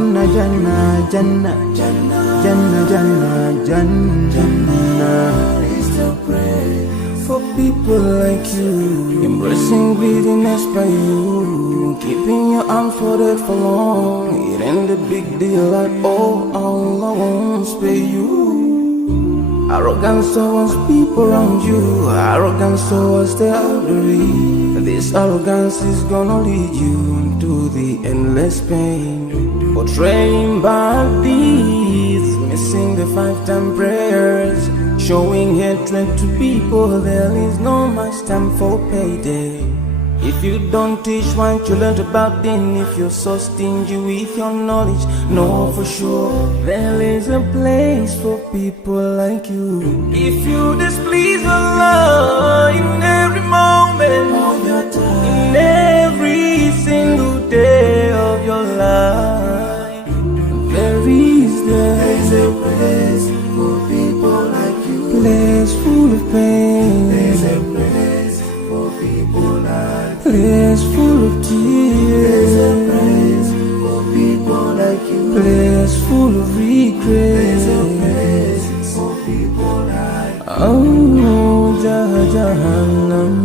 Jannah, Jannah, Jannah, Jannah, Jannah, Jannah is the praise for people like you, embracing greediness by you, keeping your arms folded for long. It ain't a big deal at all. Allah won't spare you. Arrogance towards people around you, arrogance towards the elderly. This arrogance is gonna lead you to the endless pain. Portraying bad deeds, missing the 5-time prayers, showing hatred to people. There is no much time for payday. If you don't teach what you learned about then, if you're so stingy with your knowledge, know for sure there is a place for people like you. If you displease Allah in every moment of your time, in every single day of your life, there is a place for people like you. Place full of pain. There's a place for people like you. Place full of tears. There's a place for people like you. Place full of regret. There's a place for people like you. Oh, Jahannam.